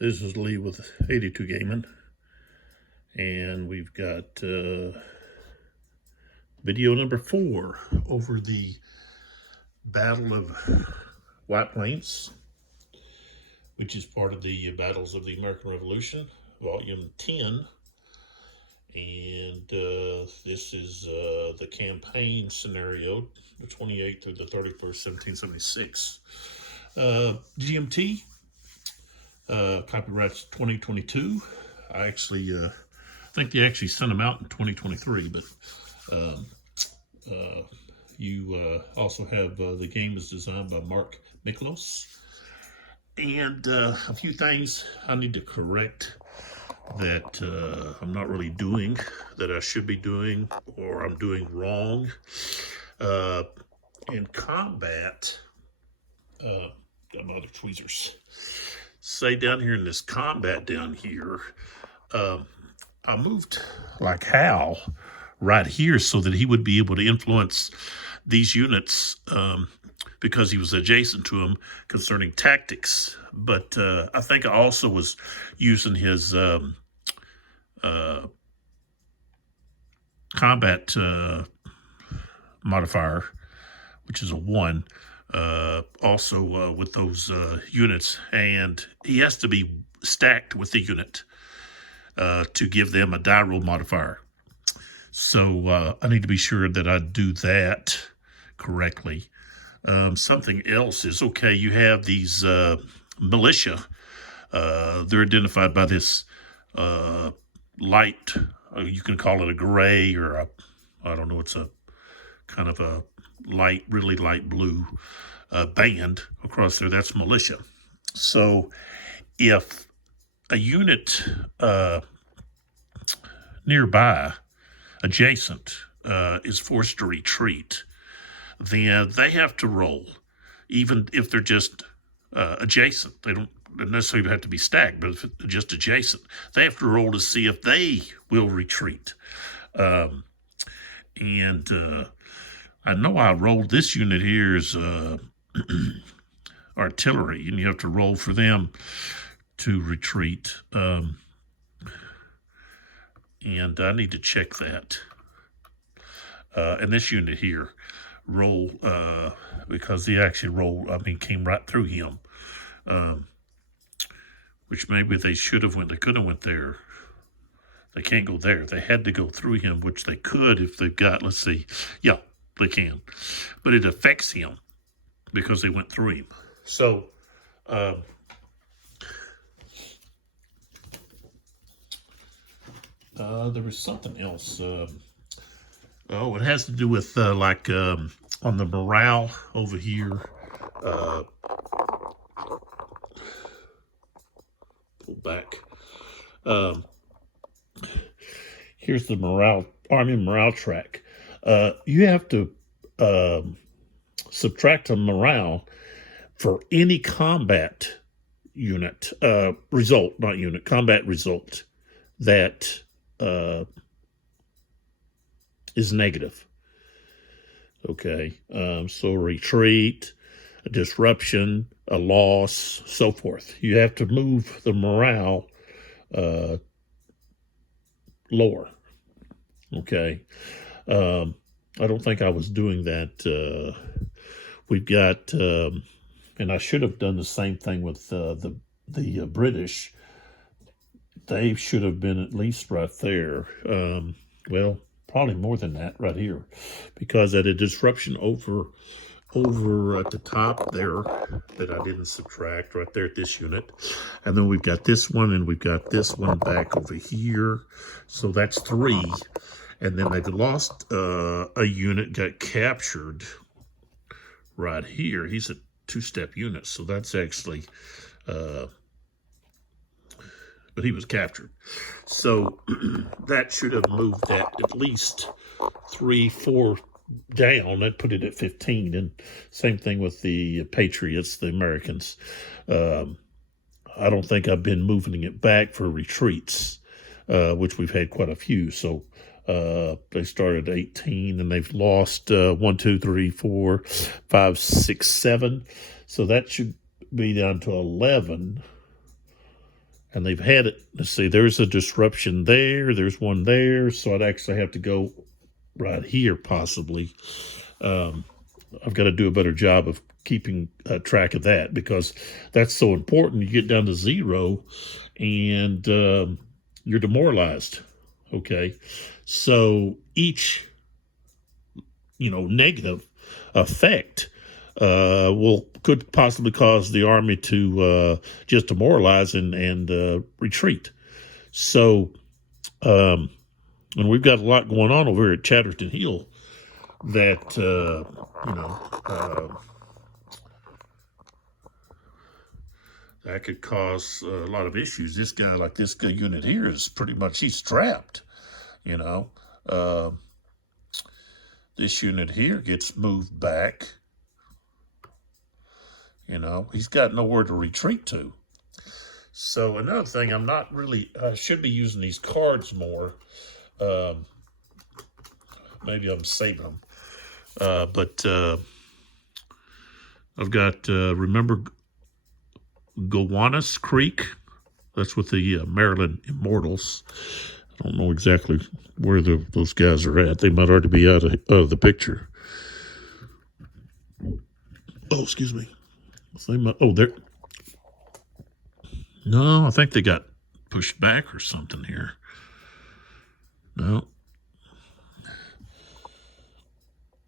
This is Lee with 82 Gaming, and we've got video number 4 over the Battle of White Plains, which is part of the Battles of the American Revolution, Volume 10. And this is the campaign scenario, the 28th through the 31st, 1776. GMT. Copyrights 2022. I actually think they actually sent them out in 2023, but you also have the game is designed by Mark Miklos. And a few things I need to correct that I'm not really doing that I should be doing, or I'm doing wrong. In combat, got my other tweezers. Say down here in this combat down here, I moved like Hal right here so that he would be able to influence these units because he was adjacent to them concerning tactics. But I think I also was using his combat modifier, which is a 1. Also with those units, and he has to be stacked with the unit to give them a die roll modifier. So I need to be sure that I do that correctly. Something else is, okay, you have these militia. They're identified by this light, you can call it a gray, or I don't know, it's a kind of a light, really light blue band across there. That's militia. So if a unit nearby, adjacent, is forced to retreat, then they have to roll, even if they're just adjacent. They don't necessarily have to be stacked, but if it's just adjacent, they have to roll to see if they will retreat. I know I rolled this unit here as artillery, and you have to roll for them to retreat. And I need to check that. And this unit here, roll, because he actually came right through him. Which maybe they should have they could have went there. They can't go there. They had to go through him, which they could if they've got, let's see. Yeah, they can. But it affects him because they went through him. So, there was something else. It has to do with, on the morale over here. Pull back. Here's the Army morale track. You have to subtract a morale for any combat unit, combat result that is negative. Okay, so retreat, a disruption, a loss, so forth. You have to move the morale lower. Okay, I don't think I was doing that. We've got, and I should have done the same thing with the British. They should have been at least right there. Well, probably more than that right here, because at a disruption over at the top there that I didn't subtract right there at this unit. And then we've got this one, and we've got this one back over here. So that's 3. And then they've lost a unit, got captured right here. He's a 2-step unit, so that's actually, but he was captured. So that should have moved that at least 3, 4 down. That put it at 15. And same thing with the Patriots, the Americans. I don't think I've been moving it back for retreats, which we've had quite a few. So they started 18, and they've lost 1, 2, 3, 4, 5, 6, 7. So that should be down to 11. and they've had it. Let's see, there's a disruption there. There's one there. So I'd actually have to go right here, possibly. I've got to do a better job of keeping track of that because that's so important. You get down to zero and you're demoralized. Okay. So each, negative effect could possibly cause the army to just demoralize and retreat. So, and we've got a lot going on over here at Chatterton Hill that that could cause a lot of issues. This guy unit here is pretty much he's strapped. You know, this unit here gets moved back. He's got nowhere to retreat to. So another thing, I should be using these cards more. Maybe I'm saving them. But I've got, remember Gowanus Creek? That's with the Maryland Immortals. I don't know exactly where those guys are at. They might already be out of the picture. Oh, excuse me. They're... No, I think they got pushed back or something here. No.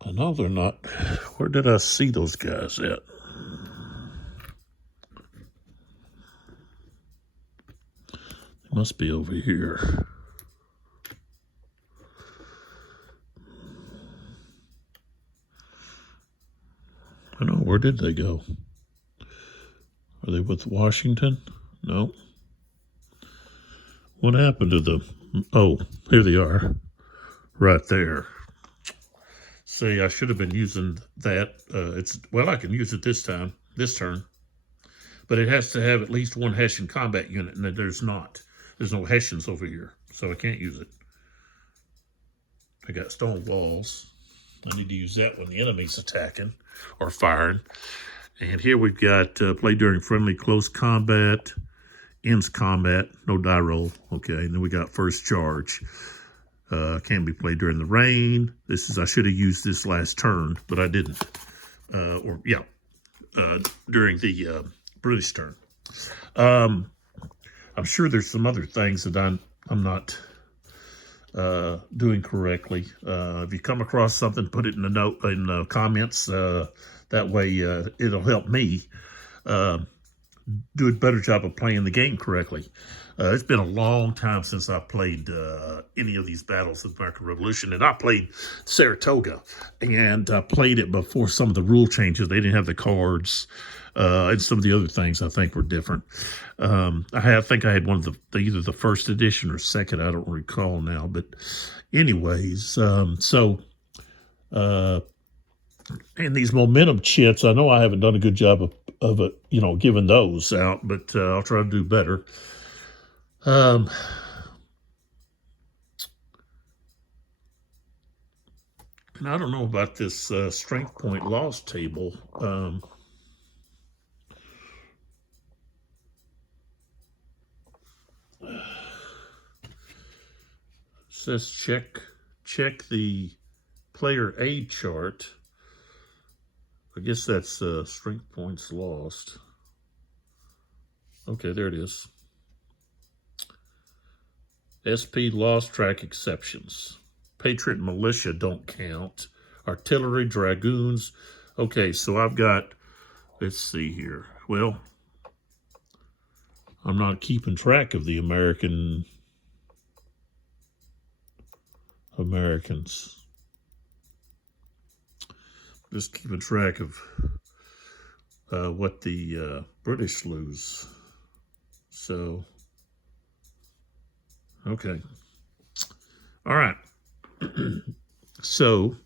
No, they're not. Where did I see those guys at? They must be over here. I don't know. Where did they go? Are they with Washington? No. What happened to them? Oh, here they are. Right there. See, I should have been using that. I can use it this turn. But it has to have at least one Hessian combat unit, and there's not. There's no Hessians over here, so I can't use it. I got stone walls. I need to use that when the enemy's attacking or firing. And here we've got play during friendly close combat, ends combat, no die roll. Okay, and then we got first charge. Can be played during the rain. I should have used this last turn, but I didn't. During the British turn. I'm sure there's some other things that I'm not doing correctly. If you come across something, put it in the comments. That way, it'll help me do a better job of playing the game correctly. It's been a long time since I played any of these battles of the American Revolution, and I played Saratoga, and I played it before some of the rule changes. They didn't have the cards, and some of the other things I think were different. I think I had one of either the first edition or second. I don't recall now, but anyways, and these momentum chits, I know I haven't done a good job of giving those out, but I'll try to do better. And I don't know about this strength point loss table. Says check the player aid chart. I guess that's strength points lost. Okay, there it is. SP lost track exceptions. Patriot militia don't count. Artillery, dragoons. Okay, so I've got, let's see here. Well, I'm not keeping track of the Americans. Just keeping track of what the British lose. So, okay. All right. So,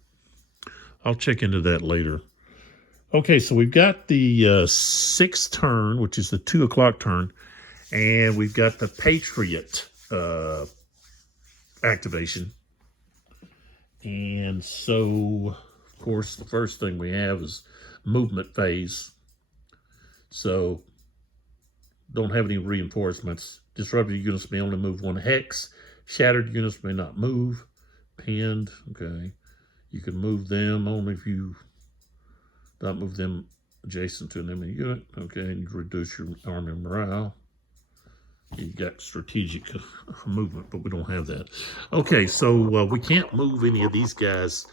I'll check into that later. Okay, so we've got the sixth turn, which is the 2 o'clock turn, and we've got the Patriot activation. And so, of course, the first thing we have is movement phase. So don't have any reinforcements. Disrupted units may only move 1 hex. Shattered units may not move. Pinned, okay. You can move them only if you don't move them adjacent to an enemy unit, okay, and you reduce your army morale. You got strategic movement, but we don't have that. Okay, so we can't move any of these guys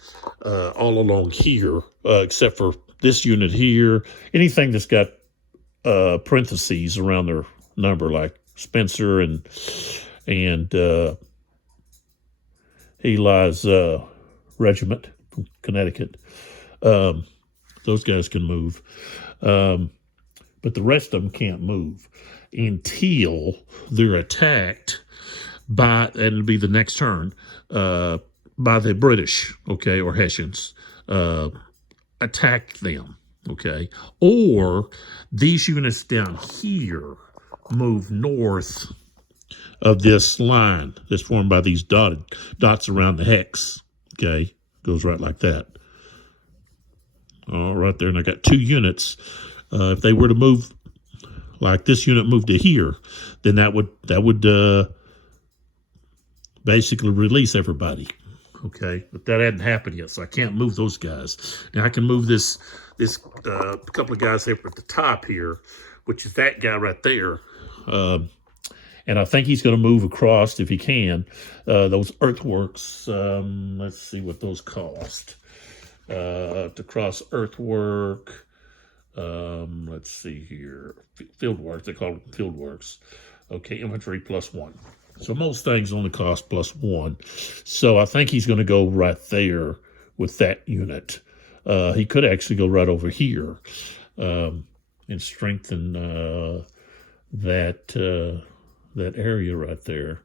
all along here, except for this unit here. Anything that's got parentheses around their number, like Spencer and Eli's regiment from Connecticut. Those guys can move. But the rest of them can't move until they're attacked by, and it'll be the next turn, by the British, okay, or Hessians. Attack them, okay? Or these units down here move north of this line that's formed by these dots around the hex, okay? Goes right like that. All right there, and I got 2 units. If they were to move, like this unit moved to here, then that would basically release everybody. Okay, but that hadn't happened yet, so I can't move those guys. Now I can move this couple of guys here at the top here, which is that guy right there. And I think he's going to move across if he can. Those earthworks, let's see what those cost. To cross earthwork, let's see here. Fieldworks, they call them fieldworks. Okay, infantry +1. So most things only cost +1. So I think he's going to go right there with that unit. He could actually go right over here and strengthen that area right there.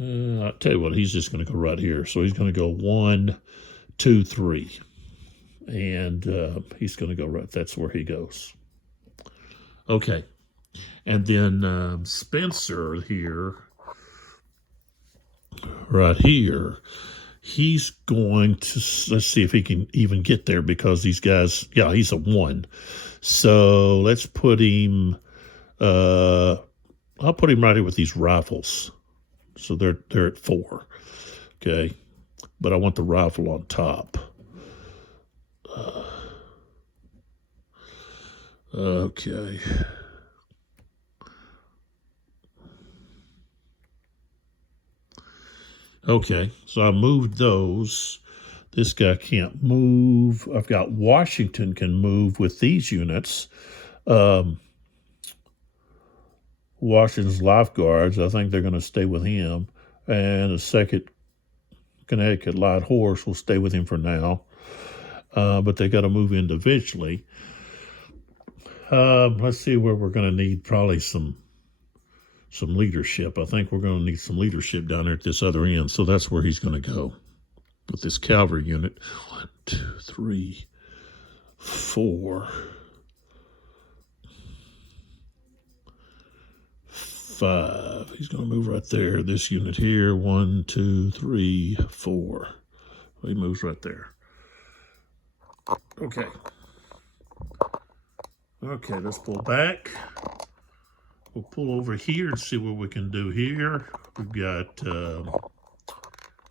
I'll tell you what, he's just going to go right here. So he's going to go 1, 2, 3. And he's going to go right, that's where he goes. Okay. And then Spencer here, right here, he's going to, let's see if he can even get there, because these guys, yeah, he's a 1. So let's put him, I'll put him right here with these rifles. So they're at 4, okay? But I want the rifle on top. Okay. Okay, so I moved those. This guy can't move. I've got Washington can move with these units. Washington's lifeguards, I think they're going to stay with him. And the 2nd Connecticut Light Horse will stay with him for now. But they got to move individually. Let's see where we're going to need probably some leadership. I think we're going to need some leadership down there at this other end. So that's where he's going to go with this cavalry unit. 1, 2, 3, 4, 5. He's going to move right there. This unit here, 1, 2, 3, 4. He moves right there. Okay. Okay, let's pull back. We'll pull over here and see what we can do here. We've got,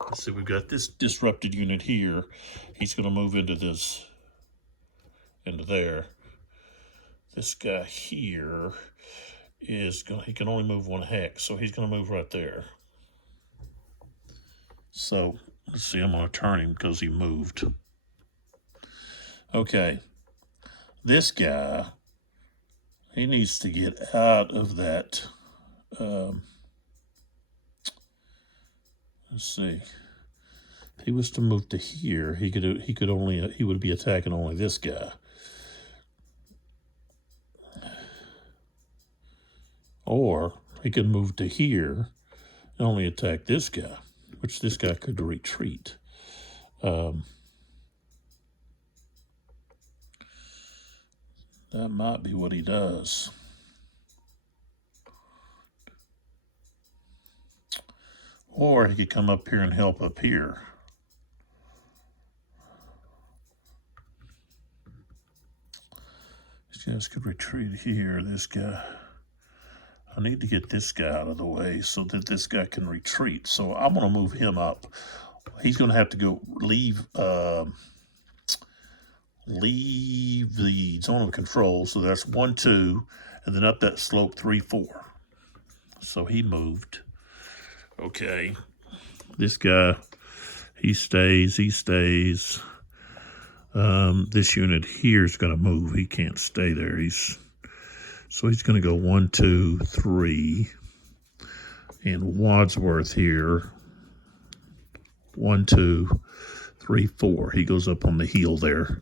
let's see, we've got this disrupted unit here. He's going to move into this, into there. This guy here is going, he can only move 1 hex, so he's going to move right there. So, let's see, I'm going to turn him because he moved. Okay, this guy, he needs to get out of that. Let's see. If he was to move to here, he would be attacking only this guy. Or he could move to here and only attack this guy, which this guy could retreat. That might be what he does. Or he could come up here and help up here. These guys could retreat here. This guy. I need to get this guy out of the way so that this guy can retreat. So I'm going to move him up. He's going to have to go leave the zone of control. So that's 1, 2, and then up that slope 3, 4. So he moved. Okay. This guy, he stays. This unit here is going to move. He can't stay there. So he's going to go 1, 2, 3. And Wadsworth here. 1, 2, 3, 4. He goes up on the hill there.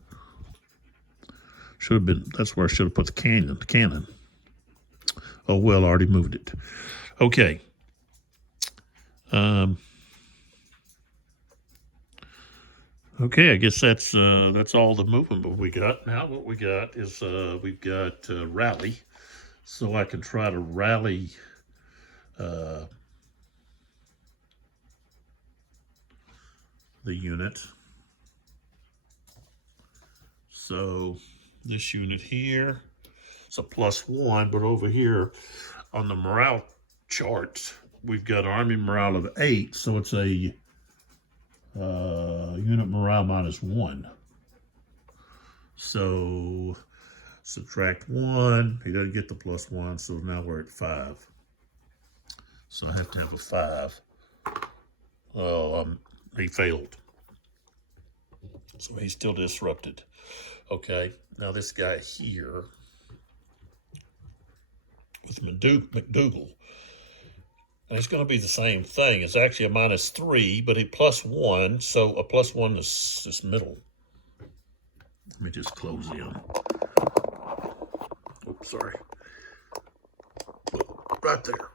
Should have been, that's where I should have put the cannon. Oh, well, I already moved it. Okay. Okay, I guess that's all the movement we got. Now what we got is we've got rally. So I can try to rally the unit. So this unit here, it's a +1, but over here on the morale chart, we've got Army morale of 8, so it's a unit morale -1. So subtract 1, he doesn't get the +1, so now we're at 5. So I have to have a 5. Oh, he failed. So he's still disrupted. Okay, now this guy here with McDougal, and it's going to be the same thing. It's actually a -3, but a +1, so a +1 is this middle. Let me just close in. Oops, sorry. Right there.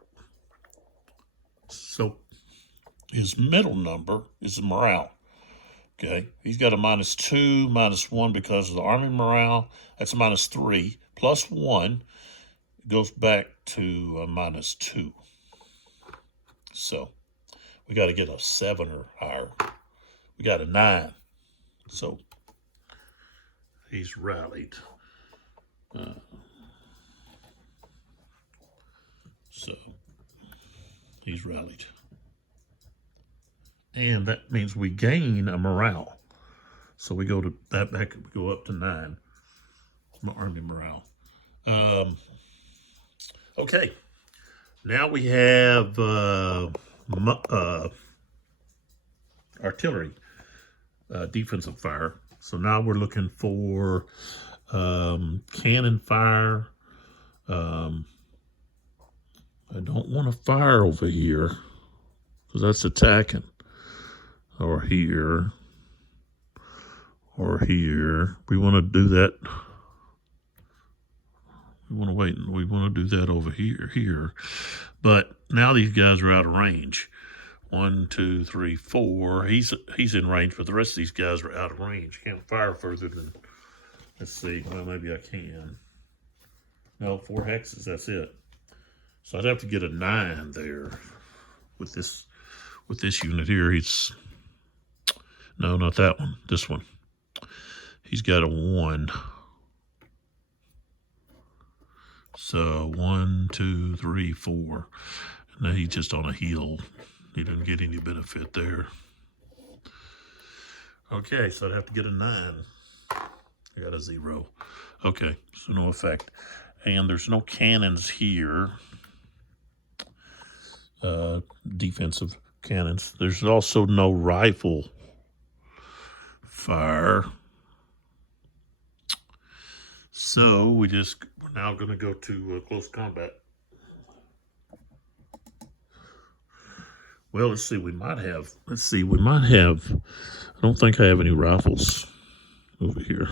So his middle number is the morale. Okay, he's got a -2, -1 because of the Army morale. That's a -3. +1 goes back to a -2. So we got to get a 7 or higher. We got a 9. So he's rallied. So he's rallied. And that means we gain a morale. So we go to that back, we go up to 9. Army morale. Okay. Now we have artillery, defensive fire. So now we're looking for cannon fire. I don't want to fire over here because that's attacking. Or here. Or here. We want to do that. We want to wait. We want to do that over here. But now these guys are out of range. 1, 2, 3, 4. He's in range, but the rest of these guys are out of range. Can't fire further than, let's see, well, maybe I can. No, 4 hexes, that's it. So I'd have to get a 9 there with this unit here. No, not that one, this one. He's got a 1. So 1, 2, 3, 4. And now he's just on a hill. He didn't get any benefit there. Okay, so I'd have to get a 9. I got a 0. Okay, so no effect. And there's no cannons here. Defensive cannons. There's also no rifle fire. So we're now going to go to close combat. Well, let's see. We might have. I don't think I have any rifles over here.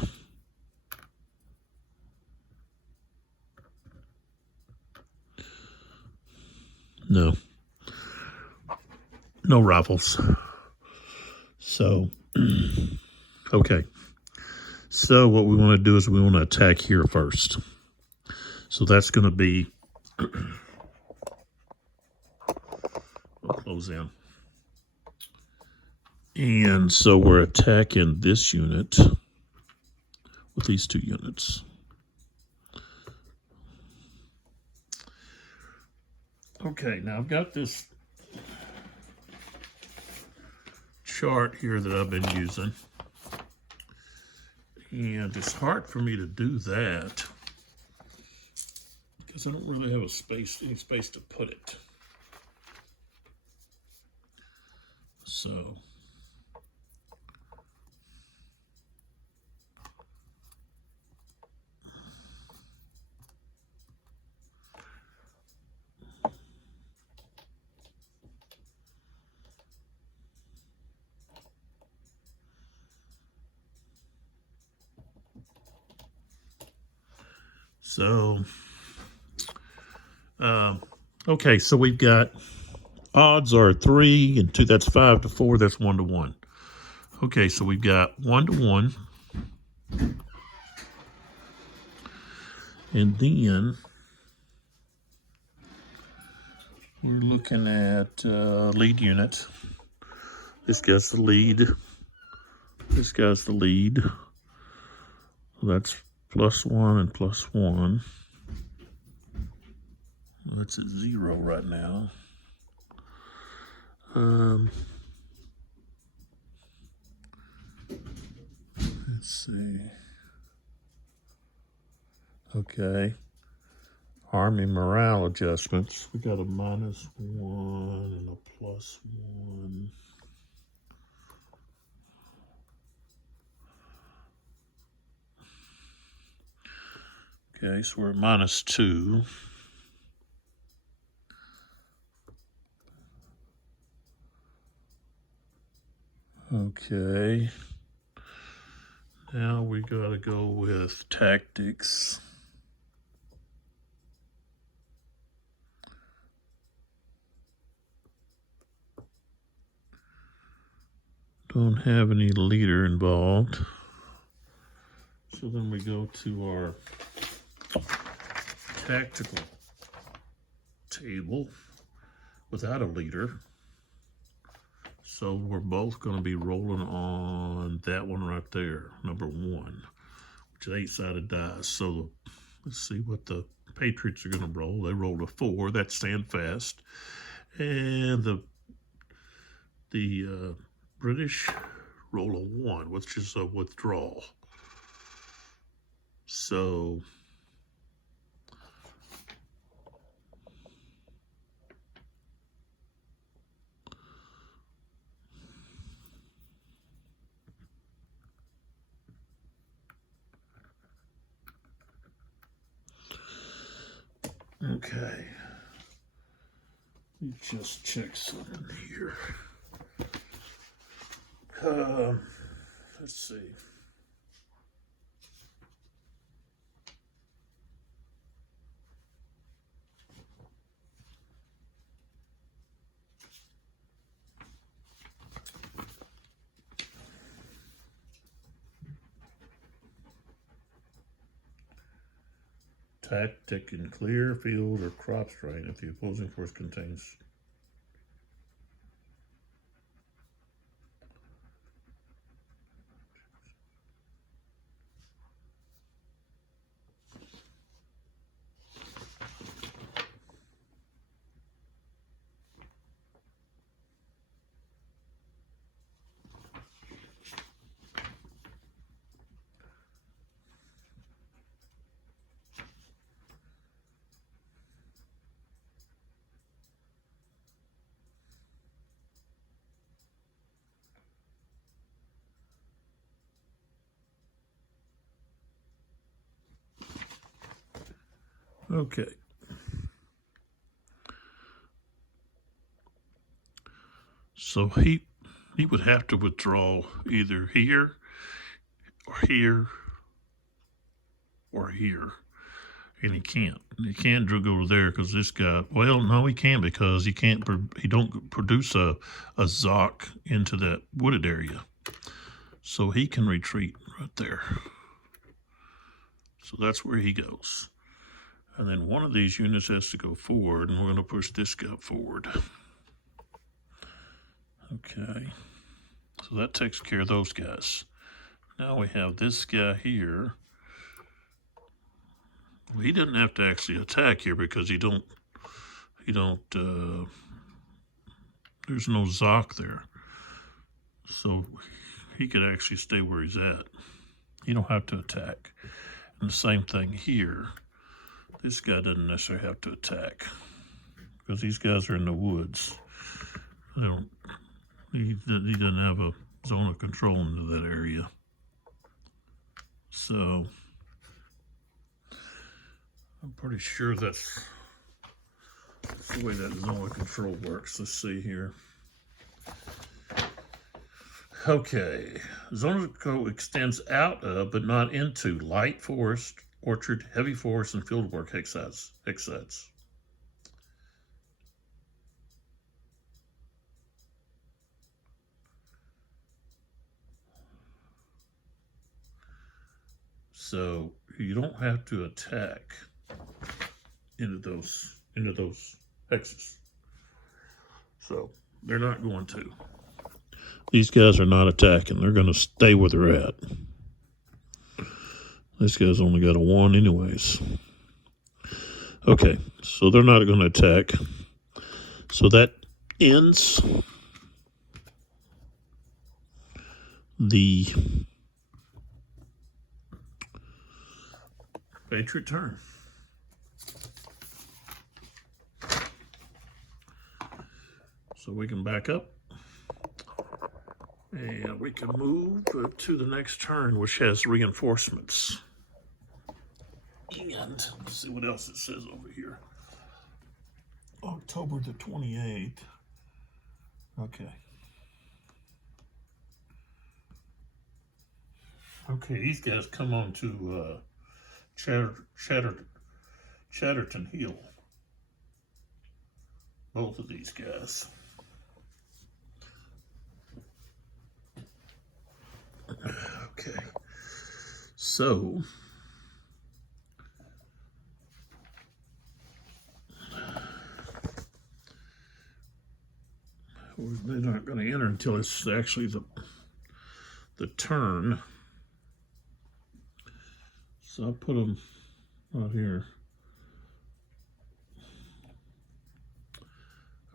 No. No rifles. So, okay. So what we want to do is we want to attack here first. So that's going to be, we'll close in. And so we're attacking this unit with these 2 units. Okay, now I've got this chart here that I've been using, and it's hard for me to do that because I don't really have any space to put it. So So, okay, so we've got odds are 3 and 2, that's 5 to 4, that's 1 to 1. Okay, so we've got 1 to 1. And then we're looking at lead unit. This guy's the lead. This guy's the lead. So that's +1 and +1. That's at 0 right now. Let's see. Okay. Army morale adjustments. We got a -1 and a +1. Okay, so we're at -2. Okay. Now we gotta go with tactics. Don't have any leader involved. So then we go to our tactical table without a leader. So we're both going to be rolling on that one right there, number 1, which is 8-sided dice. So let's see what the Patriots are going to roll. They rolled a 4, that's stand fast. And the British roll a 1, which is a withdrawal. So okay, let me just check something here. Let's see. Tactic in clear field or crop strain if the opposing force contains. Okay. So he would have to withdraw either here or here or here. And he can't. He can't go there because this guy. Well, no, he can't because he can't. He don't produce a zoc into that wooded area, so he can retreat right there. So that's where he goes, and then one of these units has to go forward, and we're going to push this guy forward. Okay, so that takes care of those guys. Now we have this guy here. Well, he doesn't have to actually attack here because he you don't, there's no Zoc there. So he could actually stay where he's at. You don't have to attack. And the same thing here. This guy doesn't necessarily have to attack because these guys are in the woods. They don't. He doesn't have a zone of control into that area. So I'm pretty sure that's the way that zone of control works. Let's see here. Okay, zone of control extends out of, but not into, light forest, orchard, heavy forest, and fieldwork hexads. So you don't have to attack into those hexes. So they're not going to. These guys are not attacking. They're going to stay where they're at. This guy's only got a 1 anyways. Okay, so they're not going to attack. So that ends the Patriot turn. So we can back up. And we can move to the next turn, which has reinforcements. And let's see what else it says over here. October the 28th. Okay. Okay, these guys come on to Chatterton Hill. Both of these guys. Okay, so they're not going to enter until it's actually the turn. So I'll put them out here.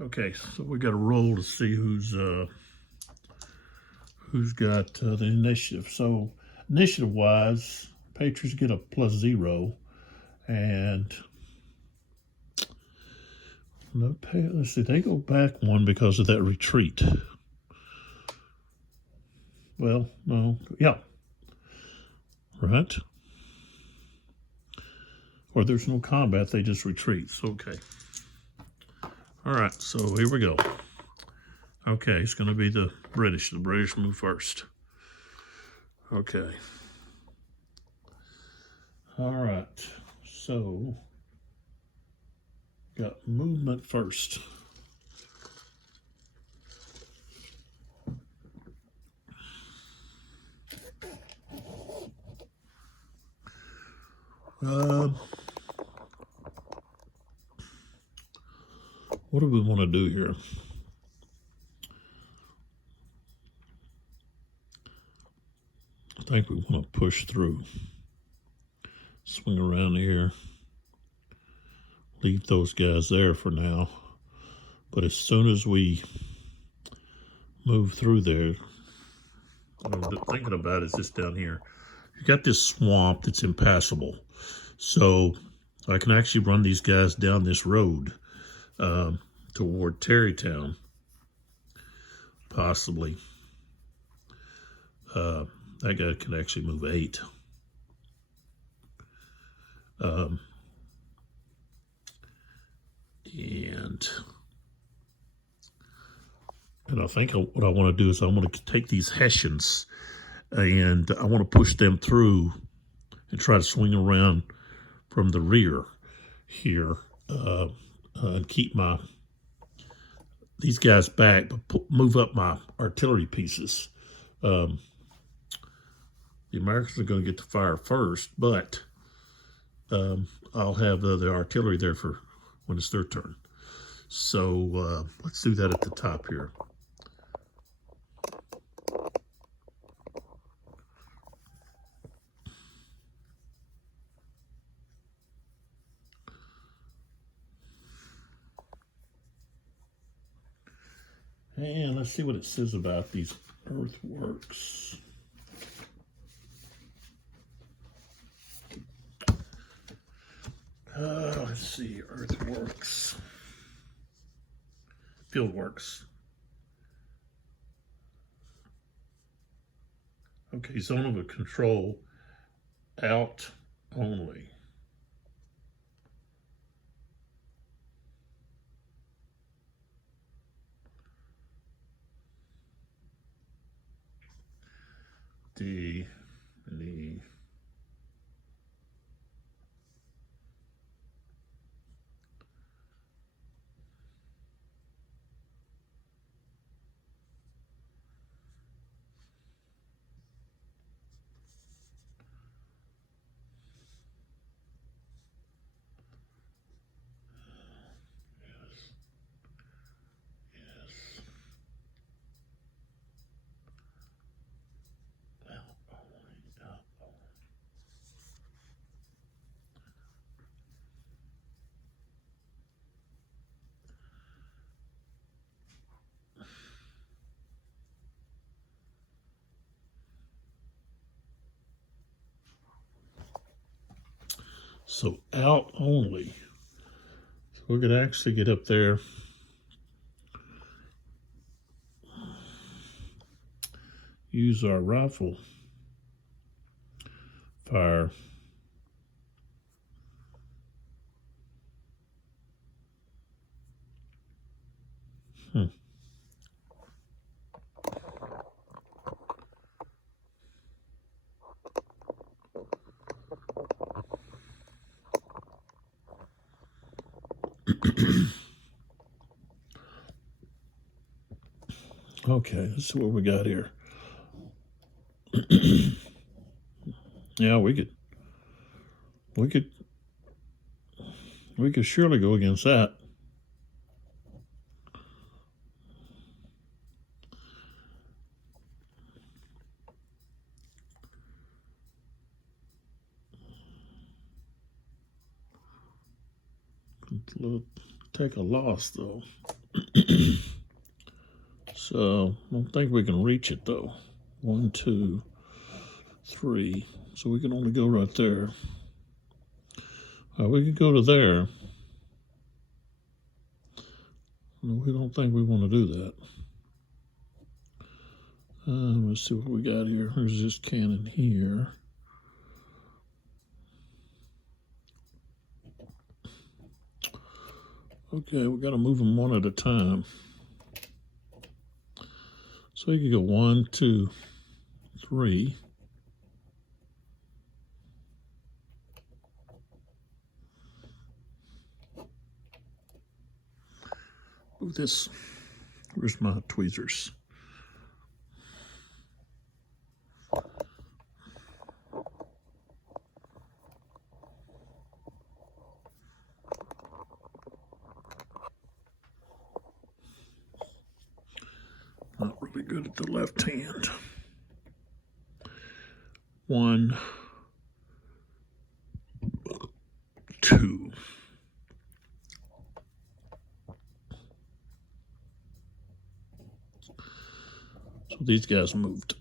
Okay, so we got to roll to see who's got the initiative. So initiative-wise, Patriots get a +0, and let's see, they go back 1 because of that retreat. Well, no, yeah, right. Or there's no combat; they just retreat. So, okay. All right, so here we go. Okay, it's going to be the British. The British move first. Okay. All right, so got movement first. What do we want to do here? I think we want to push through. Swing around here. Leave those guys there for now. But as soon as we move through there, what I'm thinking about is this down here. You got this swamp that's impassable. So I can actually run these guys down this road toward Terrytown, possibly. That guy can actually move 8. And I think what I want to do is I want to take these Hessians and I want to push them through and try to swing around from the rear here and keep these guys back, but move up my artillery pieces. The Americans are going to get to fire first, but I'll have the artillery there for when it's their turn. So let's do that at the top here. And let's see what it says about these earthworks. Let's see, earthworks. Fieldworks. Okay, zone of control, out only. D, and E. So out only. So we could actually get up there. Use our rifle fire. Okay, let's see what we got here. Yeah, we could surely go against that. Take a loss though. So I don't think we can reach it though. 1, 2, 3. So we can only go right there. We could go to there. No, we don't think we want to do that. Let's see what we got here. There's this cannon here. Okay, we got to move them one at a time. So you could go 1, 2, 3. Move this. Where's my tweezers? Not really good at the left hand. 1, 2. So these guys moved.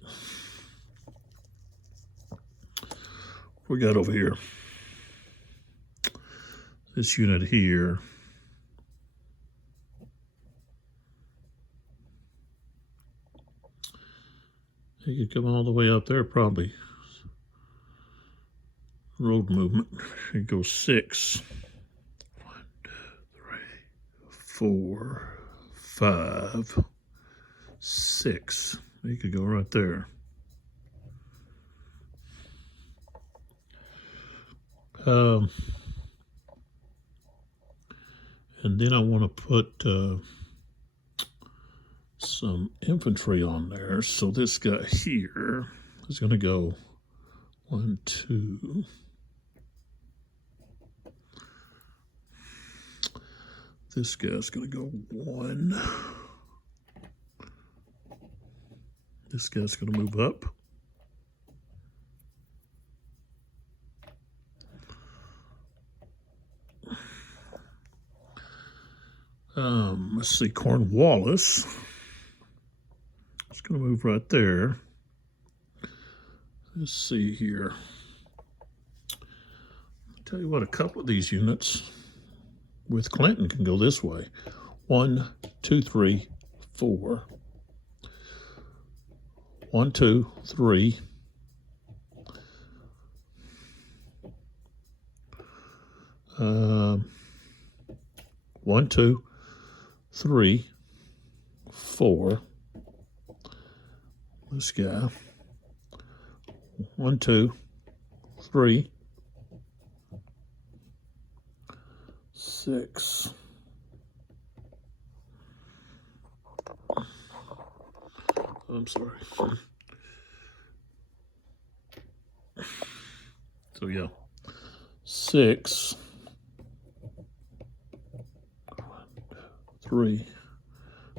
We got over here. This unit here. You could come all the way out there probably. Road movement. It goes 6. 1, 2, 3, 4, 5, 6. You could go right there. And then I want to put some infantry on there. So this guy here is going to go 1, 2. This guy's going to go 1. This guy's going to move up. Let's see, Cornwallis going to move right there. Let's see here. I'll tell you what, a couple of these units with Clinton can go this way. 1, 2, 3, 4. 1, 2, 3. 1, 2, 3, 4. This guy. 1, 2, 3, 6. I'm sorry. So yeah, 6, 3,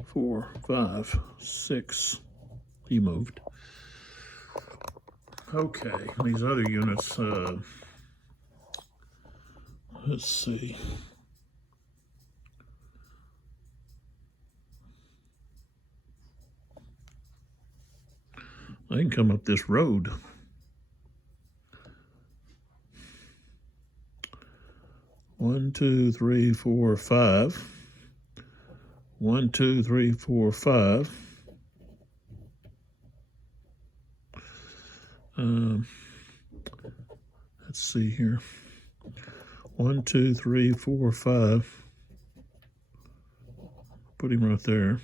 4, 5, 6. He moved. Okay, these other units, let's see. I can come up this road. One, 2, 3, 4, 5. 1, 2, 3, 4, 5. Let's see here. 1, 2, 3, 4, 5. Put him right there.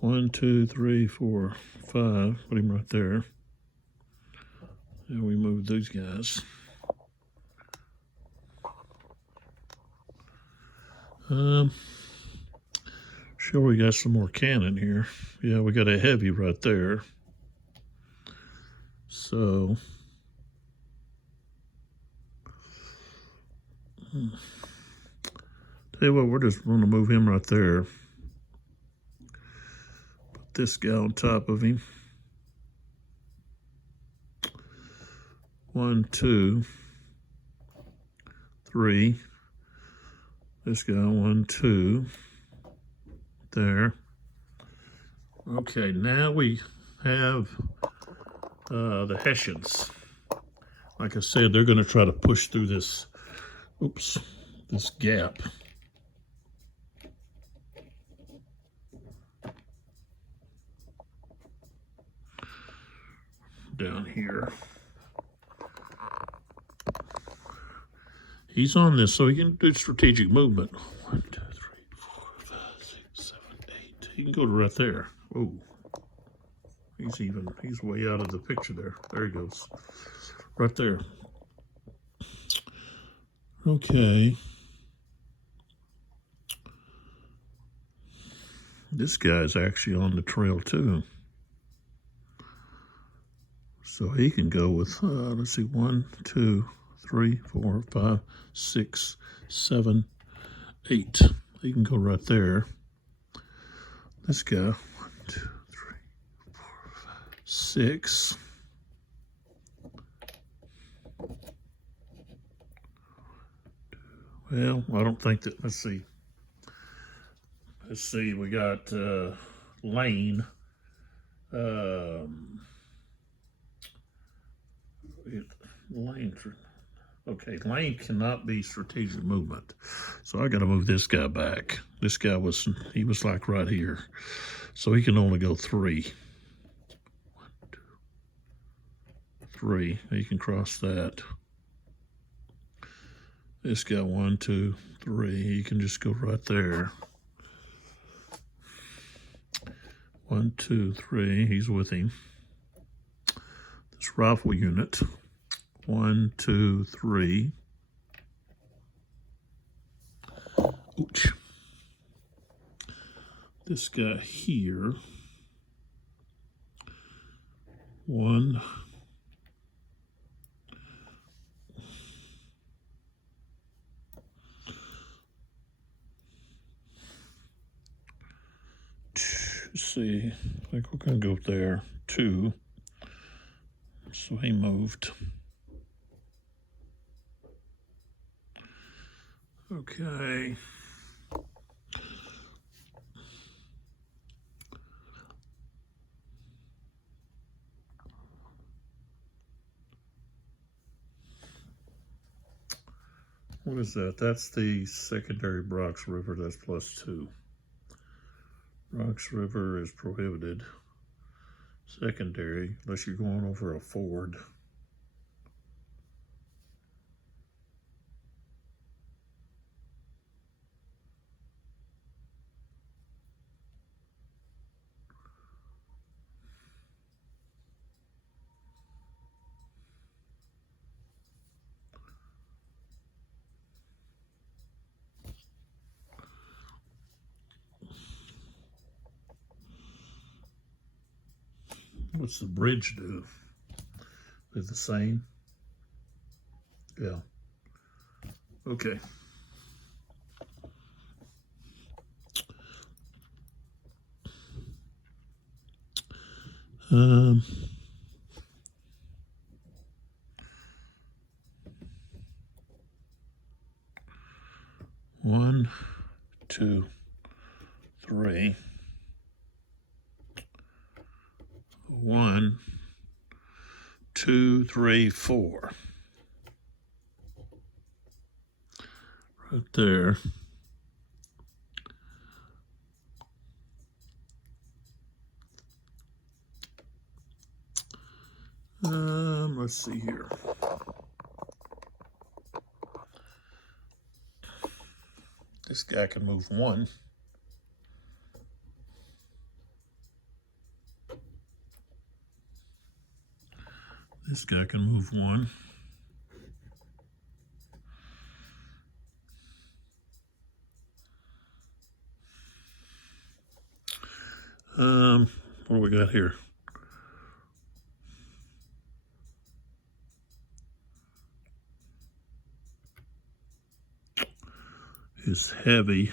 1, 2, 3, 4, 5. Put him right there. And we move these guys. Sure, we got some more cannon here. Yeah, we got a heavy right there. So, tell you what, we're just going to move him right there. Put this guy on top of him. 1, 2, 3. This guy, 1, 2. There. Okay, now we have the Hessians. Like I said, they're going to try to push through this, this gap. Down here. He's on this, so he can do strategic movement. 1, 2, 3, 4, 5, 6, 7, 8. He can go to right there. Oh, he's way out of the picture there. There he goes. Right there. Okay. This guy's actually on the trail too. So he can go with, let's see, 1, 2, 3, 4, 5, 6, 7, 8. He can go right there. This guy, 1, 2, 3, 4, 5, 6. Well, I don't think that, let's see. Let's see, we got Lane. Lane. Okay, Lane cannot be strategic movement. So I got to move this guy back. This guy he was like right here. So he can only go 3. 1, 2, 3. He can cross that. This guy, 1, 2, 3. He can just go right there. 1, 2, 3. He's with him. This rifle unit. 1, 2, 3. Ouch. This guy here. 1. 2. See, I think we're going to go up there. 2. So he moved. Okay. What is that? That's the secondary Brock's River. That's +2. Brock's River is prohibited. Secondary, unless you're going over a ford. What's the bridge do? Is it the same? Yeah. Okay. Um, 1, 2, 3. 1, 2, 3, 4. Right there. Let's see here. This guy can move 1. This guy can move 1. What do we got here? Is heavy.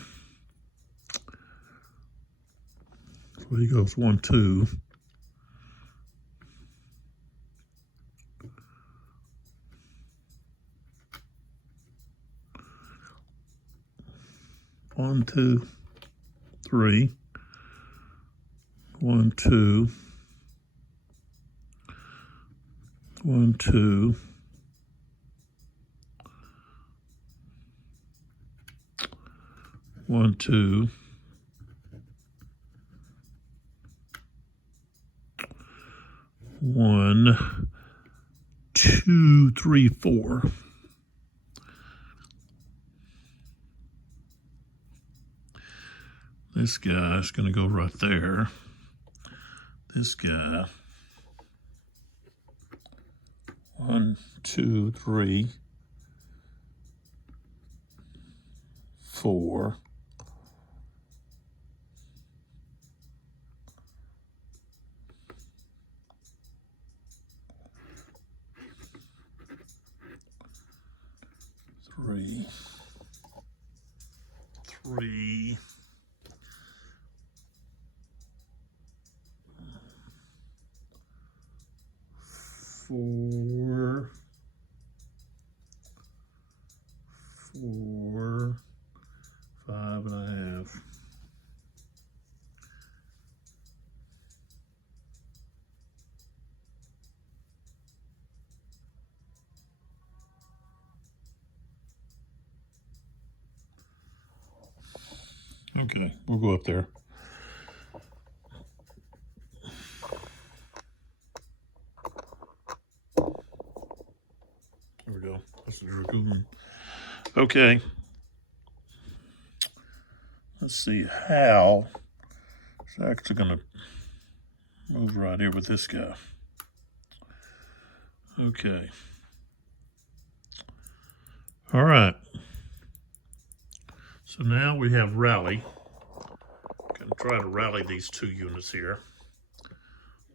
So he goes 1, 2. One, 2, 3. 1, 2. 1, 2. 1, 2. 1, 2, 3, 4. This guy's going to go right there. This guy. 1, 2, 3, 4. 3, 3. 4, 4, 5.5. Okay, we'll go up there. There we go. That's the dragoon. Okay. Let's see how. It's actually going to move right here with this guy. Okay. All right. So now we have rally. Going to try to rally these 2 units here.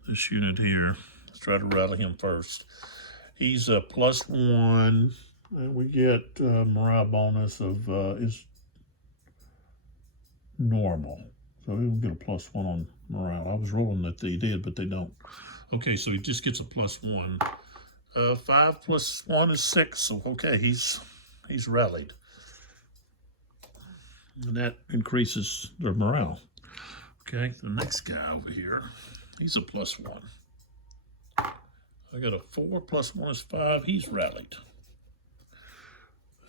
This unit here. Let's try to rally him first. He's a +1, and we get morale bonus of is normal. So we will get a +1 on morale. I was rolling that they did, but they don't. Okay, so he just gets a +1. 5 + 1 is 6. So okay, he's rallied, and that increases their morale. Okay, the next guy over here, he's a +1. I got a 4 + 1 is 5. He's rallied.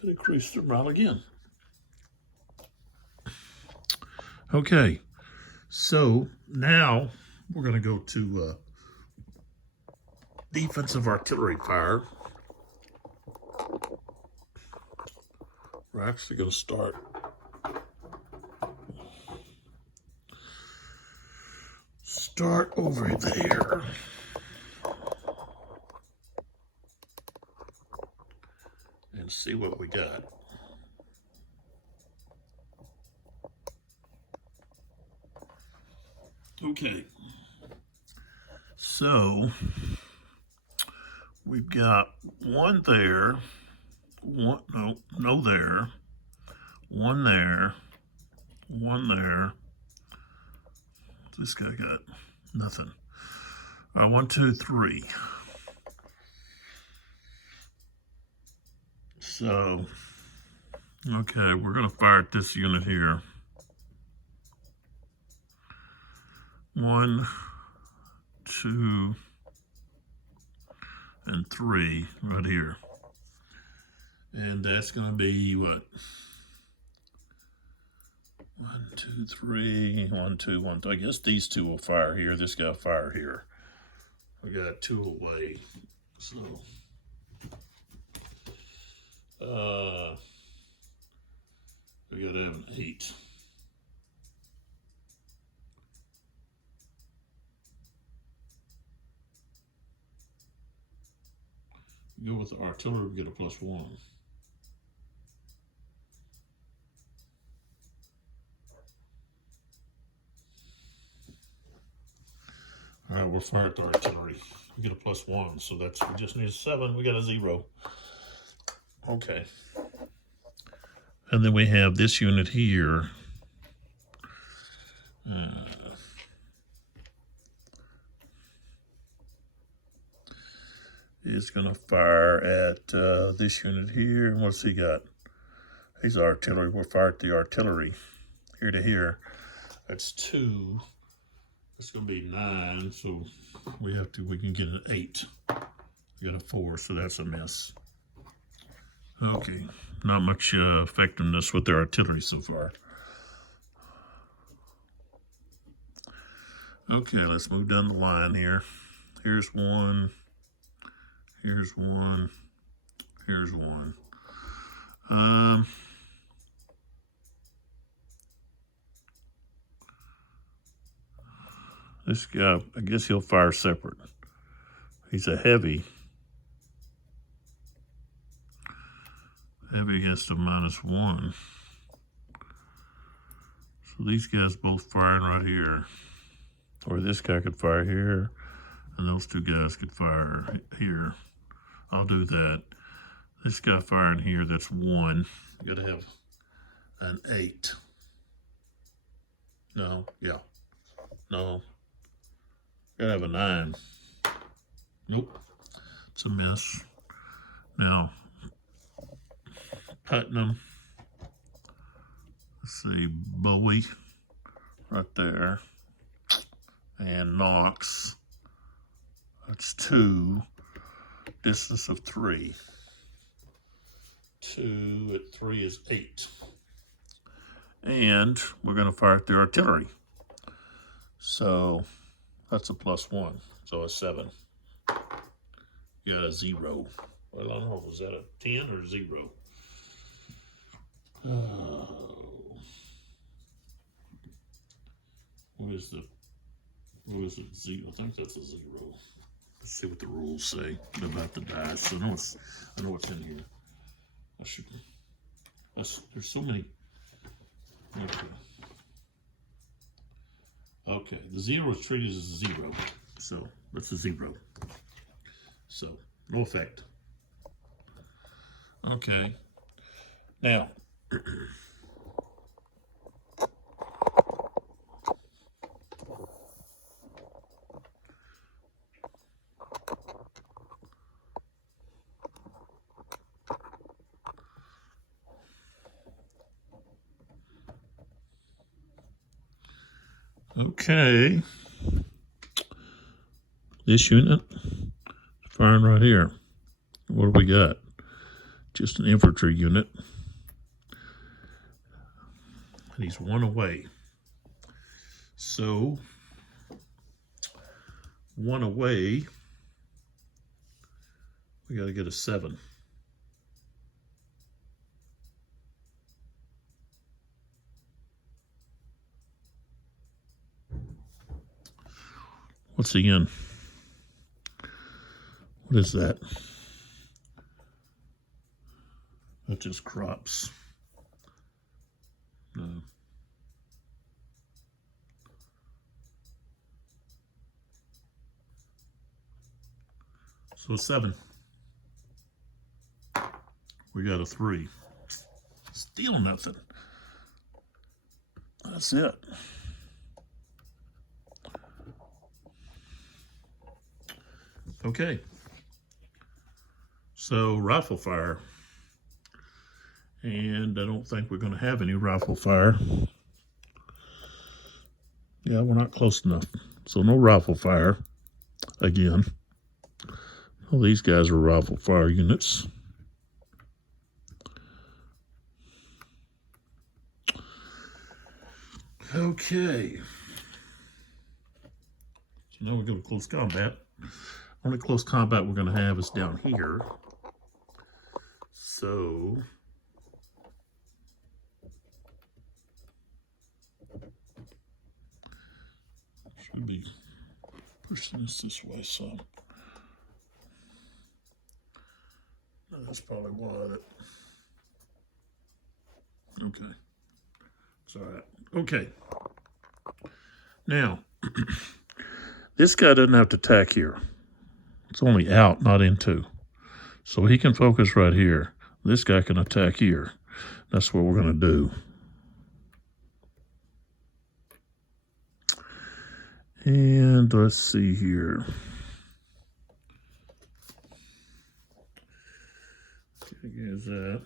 and increase thermal again. Okay, so now we're going to go to defensive artillery fire. We're actually going to start over there. And see what we got. Okay, so we've got one there, no there, one there, one there. This guy got nothing. All right, 1, 2, 3. So, okay, we're going to fire at this unit here. 1, 2, and 3 right here. And that's going to be what? 1, 2, 3, 1, 2, 1, 2. I guess these two will fire here. This guy will fire here. We got 2 away. So, we got to have an 8. Go with the artillery, we get a +1. All right, we'll fire at the artillery. We get a +1, so we just need a 7. We got a 0. Okay. And then we have this unit here. Is going to fire at this unit here. And what's he got? He's artillery. We'll fire at the artillery here to here. That's 2. It's going to be 9. So we can get an 8. We got a 4, so that's a miss. Okay, not much effectiveness with their artillery so far. Okay, let's move down the line here. Here's 1. Here's 1. Here's 1. This guy, I guess he'll fire separate. He's a heavy. Heavy gets to -1. So these guys both firing right here. Or this guy could fire here, and those 2 guys could fire here. I'll do that. This guy firing here, that's 1. You gotta have an 8. No, yeah. No. Gotta have a 9. Nope. It's a miss. Now, Putnam. Let's see, Bowie right there. And Knox. That's 2. Distance of 3. 2 at 3 is 8. And we're going to fire at the artillery. So that's a +1. So a 7. You got a 0. Well, I don't know, was that a 10 or 0? What is it? 0? I think that's a 0. Let's see what the rules say about the dice. I know it's in here. There's so many. Okay. The 0 is treated as a 0. So that's a 0. So no effect. Okay. Now. Okay, this unit is firing right here. What do we got? just an infantry unit. And he's 1 away. So, 1 away, we got to get a 7. What's he in? What is that? That just crops. No. So 7. We got a 3. Still nothing. That's it. Okay. So rifle fire. And I don't think we're going to have any rifle fire. Yeah, we're not close enough. So no rifle fire again. Well, these guys are rifle fire units. Okay. So now we go to close combat. Only close combat we're going to have is down here. So should be pushing this way some. No, that's probably why okay. It's all right. Okay. Now, this guy doesn't have to attack here. It's only out, not into. So he can focus right here. This guy can attack here. That's what we're going to do. And let's see here. Here's that.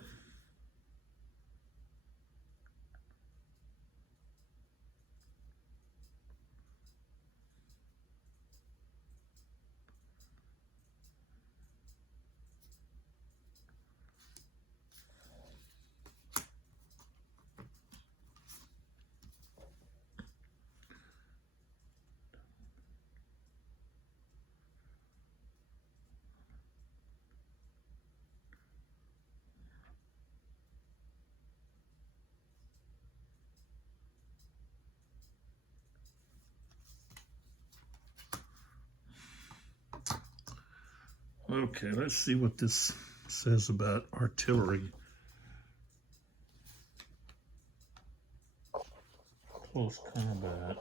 Okay, let's see what this says about artillery. Close combat.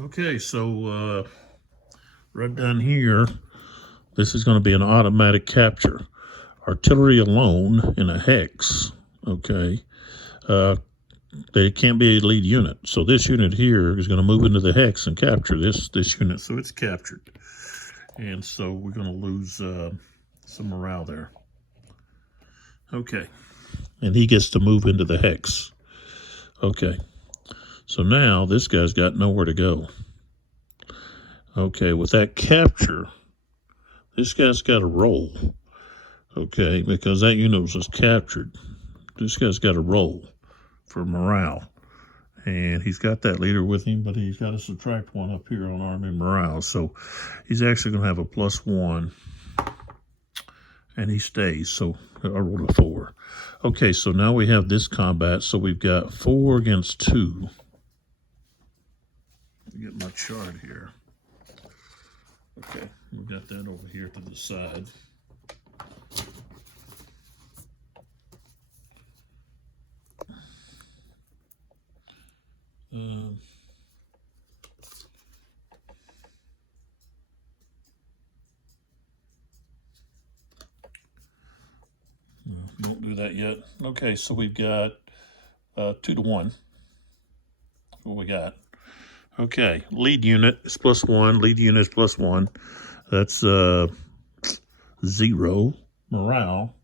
Okay, so right down here, this is going to be an automatic capture. Artillery alone in a hex, okay, they can't be a lead unit. So this unit here is going to move into the hex and capture this unit. So it's captured. And so we're going to lose some morale there. Okay. And he gets to move into the hex. Okay. So now this guy's got nowhere to go. Okay, with that capture, this guy's got to roll. Okay, because that unit was captured. This guy's got to roll for morale. And he's got that leader with him, but he's got to subtract 1 up here on army morale. So he's actually going to have a +1. And he stays. So I rolled a 4. Okay, so now we have this combat. So we've got 4 against 2. Let me get my chart here. Okay, we got that over here to the side. Um, Don't do that yet. Okay, so we've got 2 to 1. What we got? Okay, lead unit is +1. Lead unit is +1. That's 0. Morale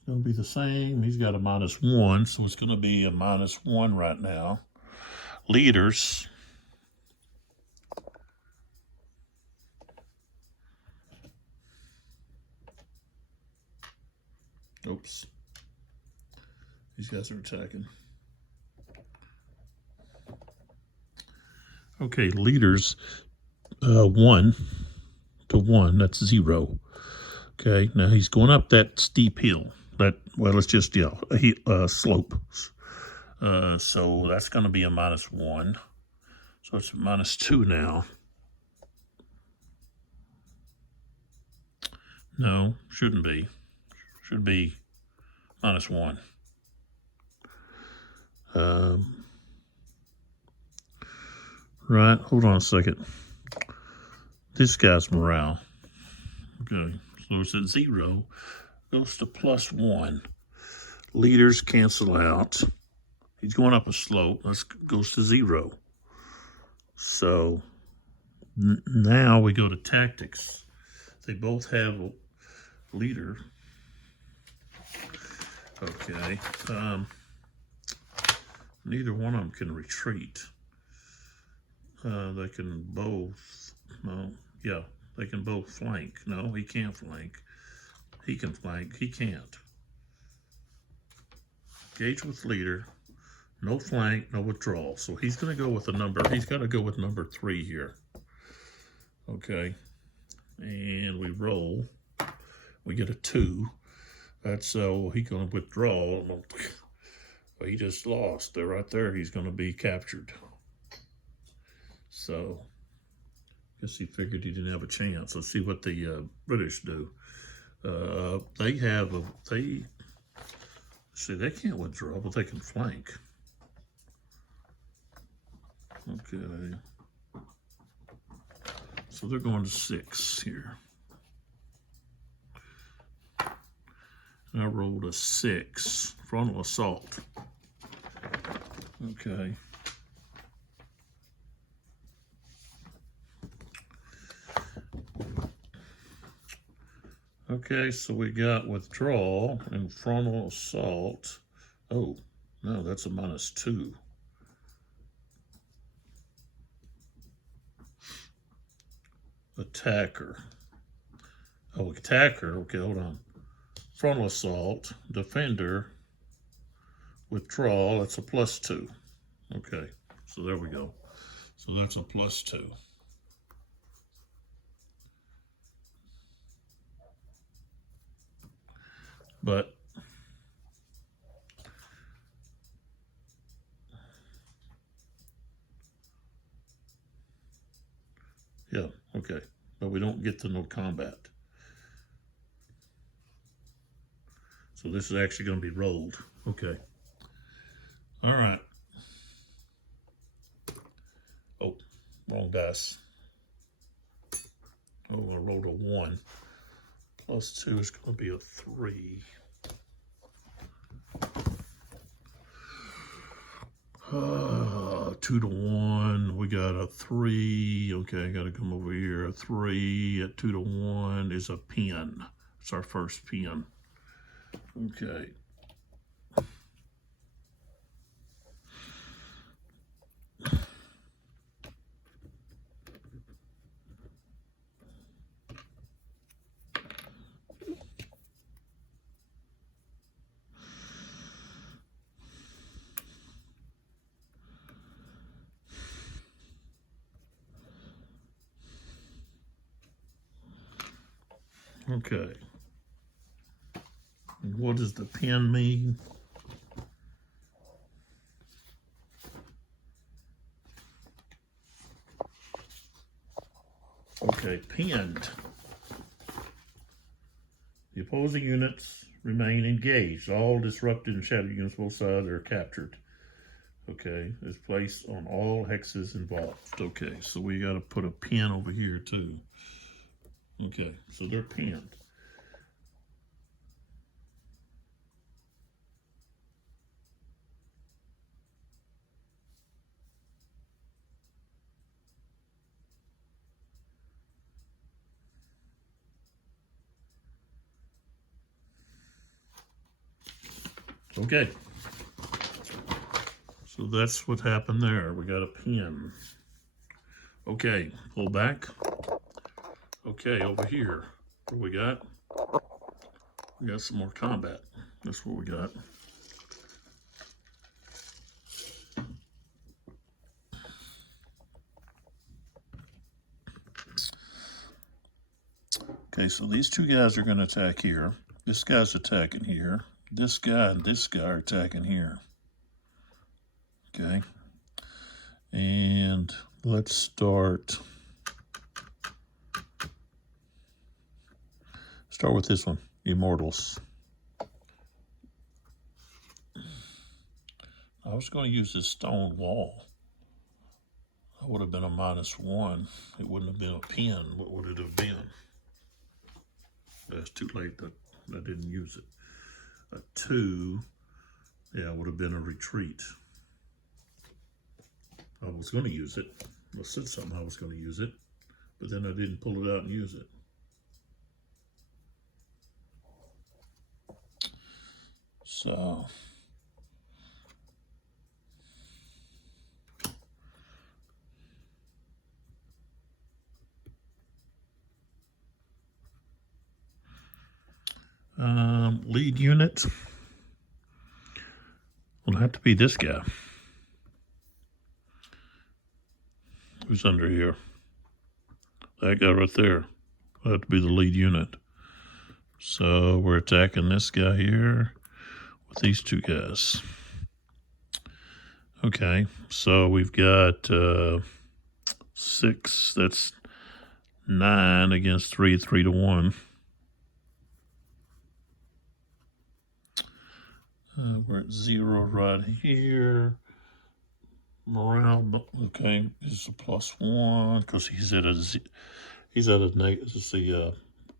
is going to be the same. He's got a -1, so it's going to be a -1 right now. Leaders. Oops. These guys are attacking. Okay, leaders, 1 to 1. That's 0. Okay, now he's going up that steep hill. It's just slope. So that's going to be a -1. So it's a -2 now. No, shouldn't be. Should be -1. Right, hold on a second. This guy's morale. Okay, so it's at 0, goes to +1. Leaders cancel out. He's going up a slope. Goes to 0. So now we go to tactics. They both have a leader. Okay. Neither one of them can retreat. They can both. No. Yeah. They can both flank. No, he can't flank. He can flank. He can't. Engage with leader. No flank, no withdrawal. So he's going to go with a number. He's got to go with number 3 here. Okay. And we roll. We get a 2. That's he's going to withdraw. Well, he just lost. They're right there. He's going to be captured. So, I guess he figured he didn't have a chance. Let's see what the British do. They can't withdraw, but they can flank. Okay. So they're going to 6 here. I rolled a 6. Frontal assault. Okay. Okay, so we got withdrawal and frontal assault. Oh, no, that's a -2. Attacker. Oh, attacker. Okay, hold on. Frontal assault, defender, withdrawal. That's a +2. Okay, so there we go. So that's a +2. But yeah, okay. But we don't get to no combat. So this is actually going to be rolled. Okay. All right. Oh, wrong dice. Oh, I rolled a 1. +2 is going to be a 3. 2 to 1. We got a 3. Okay, I got to come over here. A 3 at 2 to 1 is a pin. It's our first pin. Okay. Okay. And what does the pin mean? Okay, pinned. The opposing units remain engaged. All disrupted and shattered units both sides are captured. Okay, it's placed on all hexes involved. Okay, so we got to put a pin over here too. Okay, so they're pinned. Okay, so that's what happened there. We got a pin. Okay, pull back. Okay, over here, what we got? We got some more combat. That's what we got. Okay, so these two guys are going to attack here. This guy's attacking here. This guy and this guy are attacking here. Okay. And let's start with this one, Immortals. I was going to use this stone wall. That would have been a -1. It wouldn't have been a pin. What would it have been? That's too late. That I didn't use it. A 2, yeah, would have been a retreat. I was going to use it. I said something I was going to use it, but then I didn't pull it out and use it. So lead unit will have to be this guy. Who's under here? That guy right there. Will have to be the lead unit. So we're attacking this guy here with these two guys. Okay, so we've got 6. That's 9 against 3, 3 to 1. We're at 0 right here. Morale, okay, is a +1 because he's at a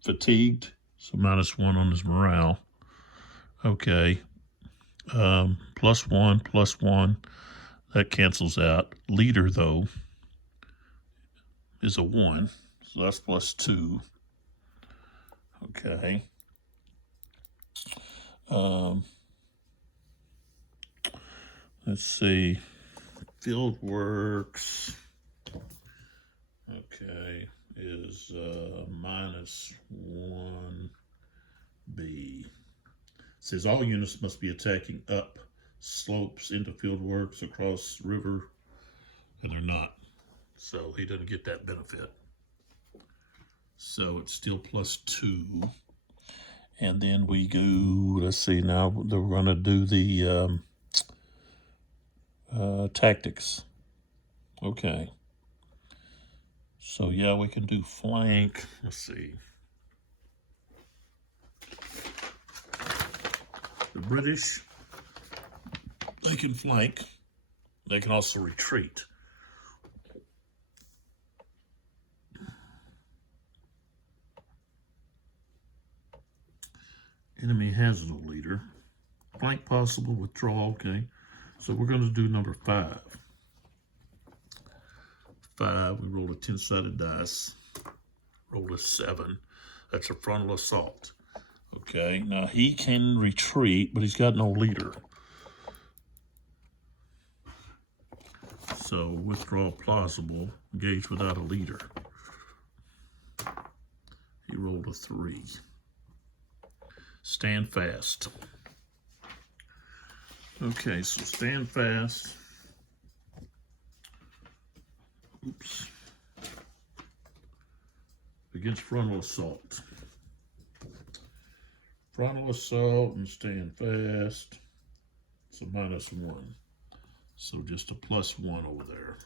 fatigued, so -1 on his morale. Okay, +1, +1, that cancels out. Leader though is a 1, so that's +2. Okay. Let's see. Field works. Okay, is -1B. It says all units must be attacking up slopes into field works across river, and they're not. So he doesn't get that benefit. So it's still +2. And then we go, let's see, now we're going to do the tactics. Okay. So yeah, we can do flank. Let's see. The British, they can flank. They can also retreat. Enemy has no leader. Flank possible, withdraw, okay. So we're going to do number 5. 5, we roll a 10-sided dice. Roll a 7. That's a frontal assault. Okay, now he can retreat, but he's got no leader. So withdraw plausible, engage without a leader. He rolled a 3. Stand fast. Okay, so stand fast. Oops. Against frontal assault. Frontal assault and stand fast. It's a -1. So just a +1 over there.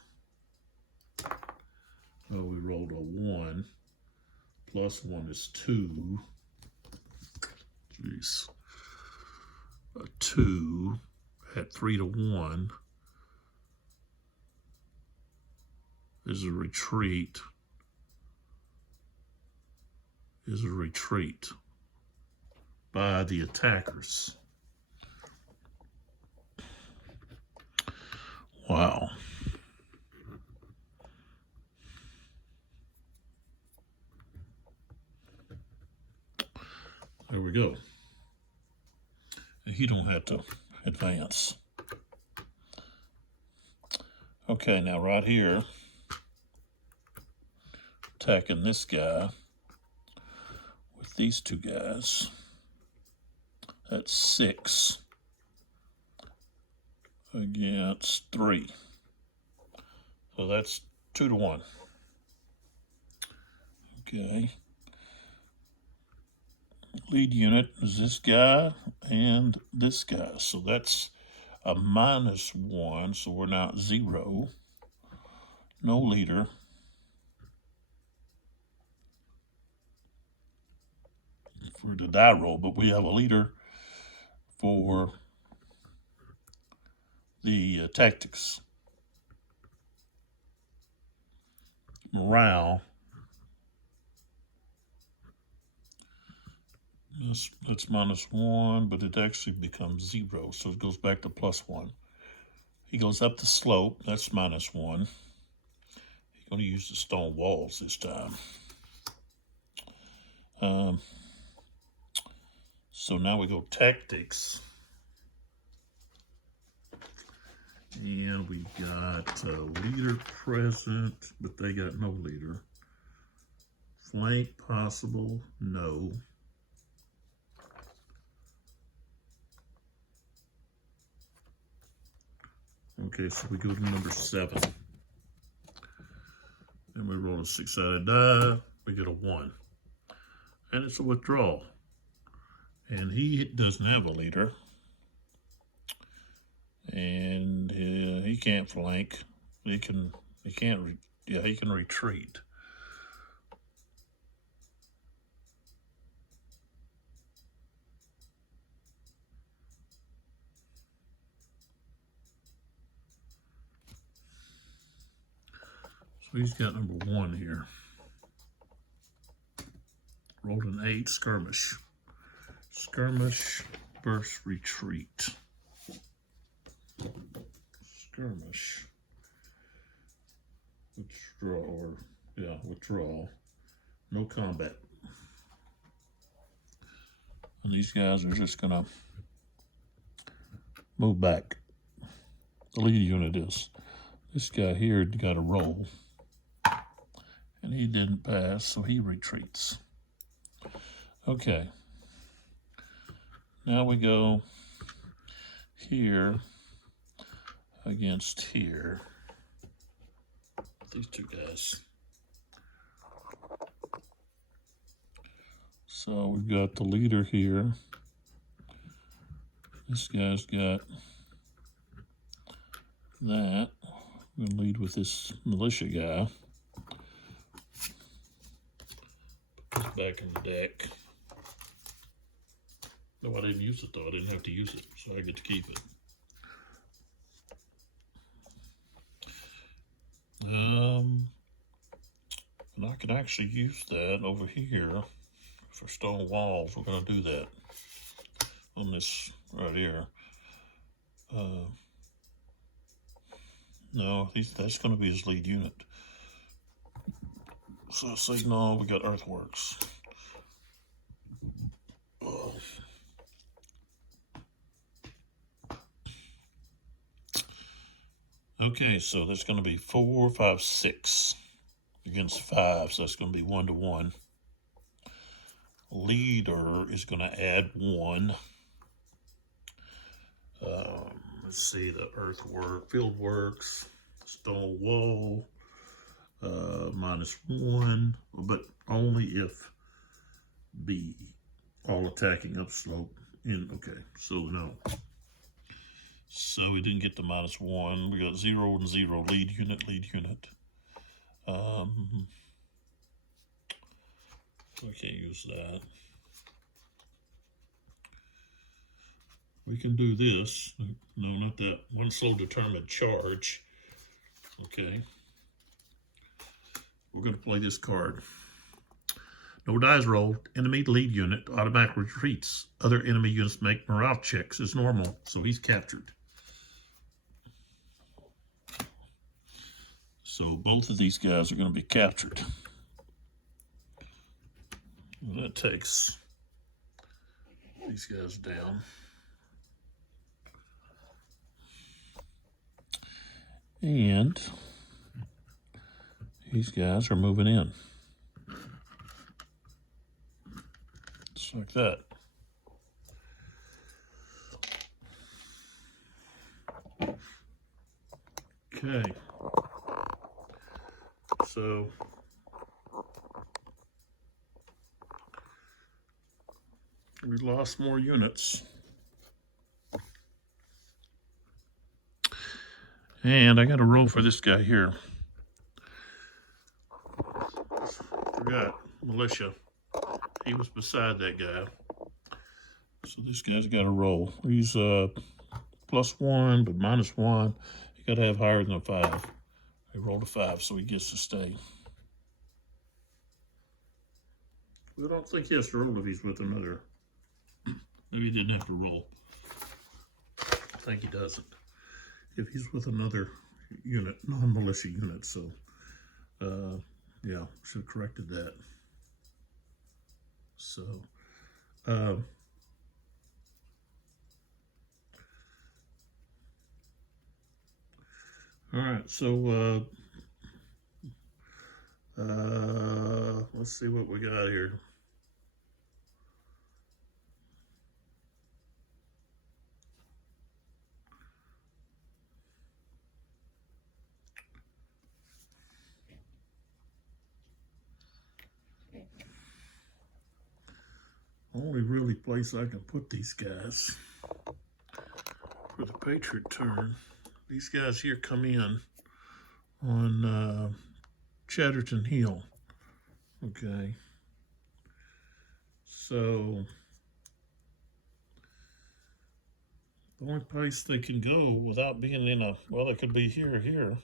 Oh, we rolled a 1. Plus 1 is 2. Jeez. A 2 at 3 to 1 is a retreat. Is a retreat by the attackers. Wow. There we go. You don't have to advance. Okay, now right here, attacking this guy with these two guys. That's 6 against 3. So that's 2 to 1. Okay. Lead unit is this guy and this guy. So that's a -1. So we're now at 0. No leader. For the die roll, but we have a leader for the tactics. Morale. That's -1, but it actually becomes 0, so it goes back to +1. He goes up the slope, that's -1. He's going to use the stone walls this time. So now we go tactics. And we got a leader present, but they got no leader. Flank possible, no. Okay, so we go to number 7. And we roll a 6-sided die, we get a 1. And it's a withdrawal. And he doesn't have a leader. And he can't flank. He can retreat. So he's got number 1 here. Rolled an 8, skirmish. Skirmish versus retreat. Skirmish. Withdrawal. No combat. And these guys are just gonna move back. The lead unit is. This guy here got a roll. And he didn't pass, so he retreats. Okay. Now we go here against here. These two guys. So we've got the leader here. This guy's got that. We're going to lead with this militia guy. Put this back in the deck. No, I didn't use it though. I didn't have to use it, so I get to keep it. And I can actually use that over here for stone walls. We're going to do that on this right here. No, that's going to be his lead unit. So signal, we got earthworks. Oh. Okay, so that's going to be 4, 5, 6 against 5, so that's going to be 1 to 1. Leader is going to add 1. Let's see, the earthwork, field works, stone wall, -1, but only if B, all attacking upslope. Okay, so no. So we didn't get the -1. We got 0 and 0, lead unit. Um, I can't use that. We can do this. No, not that. One slow determined charge. Okay. We're going to play this card. No dice rolled. Enemy lead unit automatically retreats. Other enemy units make morale checks as normal, so he's captured. So both of these guys are going to be captured. And that takes these guys down. And these guys are moving in. Just like that. Okay. So we lost more units. And I got a roll for this guy here. Forgot militia. He was beside that guy. So this guy's got a roll. He's +1, but -1. You got to have higher than a 5. He rolled a 5, so he gets to stay. We don't think he has to roll if he's with another. Maybe he didn't have to roll. I think he doesn't. If he's with another unit, non-militia unit, so yeah, should have corrected that. So all right, so let's see what we got here. Only really place I can put these guys for the Patriot turn. These guys here come in on Chatterton Hill. Okay. So the only place they can go without being in a, well, they could be here or here.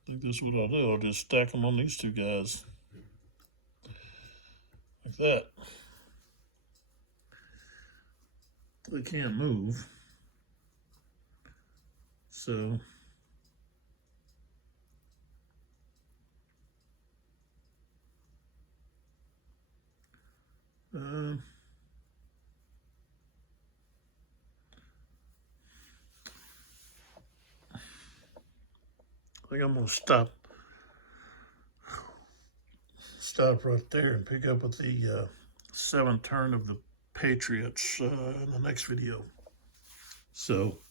I think that's what I'll do. I'll just stack them on these two guys. Like that. They can't move. So I think I'm going to stop right there and pick up with the 7th turn of the Patriots in the next video. So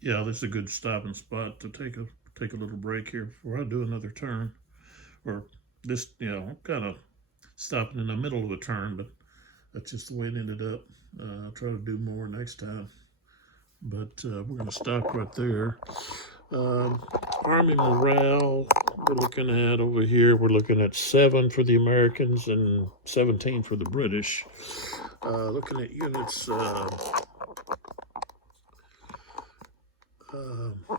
yeah, this is a good stopping spot to take a little break here before I do another turn. Or this, I'm kind of stopping in the middle of a turn, but that's just the way it ended up. I'll try to do more next time. But we're going to stop right there. Army morale, we're looking at over here, we're looking at 7 for the Americans and 17 for the British. Looking at units,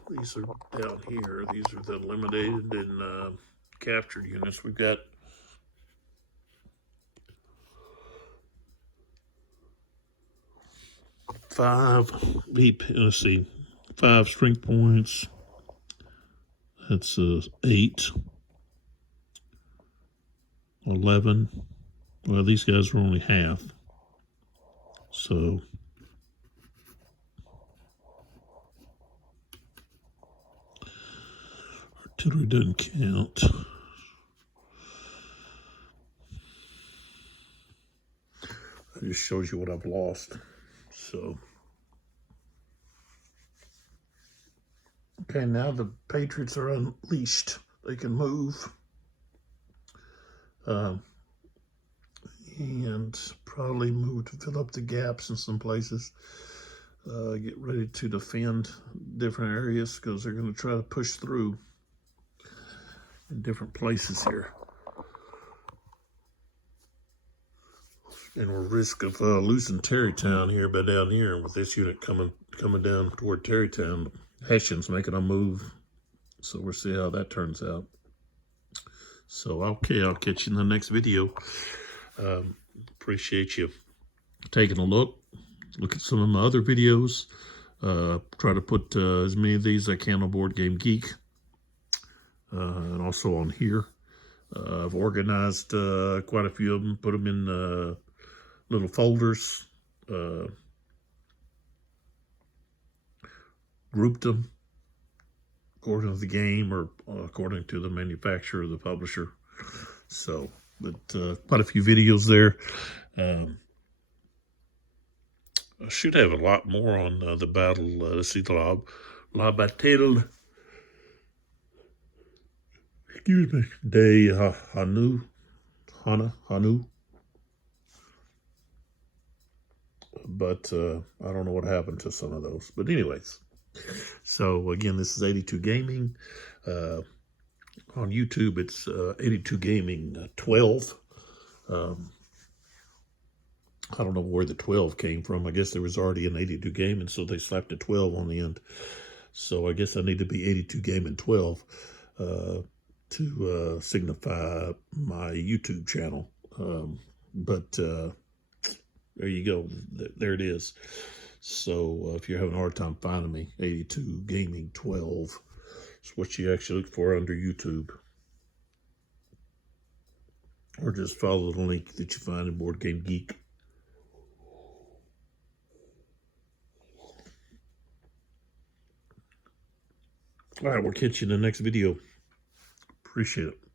these are down here. These are the eliminated and captured units. We've got five strength points. That's 8, 11. Well, these guys were only half. So artillery doesn't count. That just shows you what I've lost. So okay, now the Patriots are unleashed. They can move. And probably move to fill up the gaps in some places. get ready to defend different areas because they're going to try to push through in different places here. And we're risk of losing Terrytown here by down here with this unit coming down toward Terrytown. Hessians making a move, so we'll see how that turns out. So okay, I'll catch you in the next video. Appreciate you taking a look at some of my other videos. Try to put as many of these as I can on Board Game Geek, and also on here. I've organized quite a few of them, put them in little folders, grouped them according to the game or according to the manufacturer or the publisher. So, but quite a few videos there. I should have a lot more on the battle. Let's see, La Bataille. Excuse me. De Hanu. But I don't know what happened to some of those. But anyways, so again, this is 82 Gaming. On YouTube, it's 82 Gaming 12. I don't know where the 12 came from. I guess there was already an 82 Gaming, so they slapped a 12 on the end. So I guess I need to be 82 Gaming 12 to signify my YouTube channel. But there you go. There it is. So if you're having a hard time finding me, 82 Gaming 12 is what you actually look for under YouTube. Or just follow the link that you find in Board Game Geek. All right, we'll catch you in the next video. Appreciate it.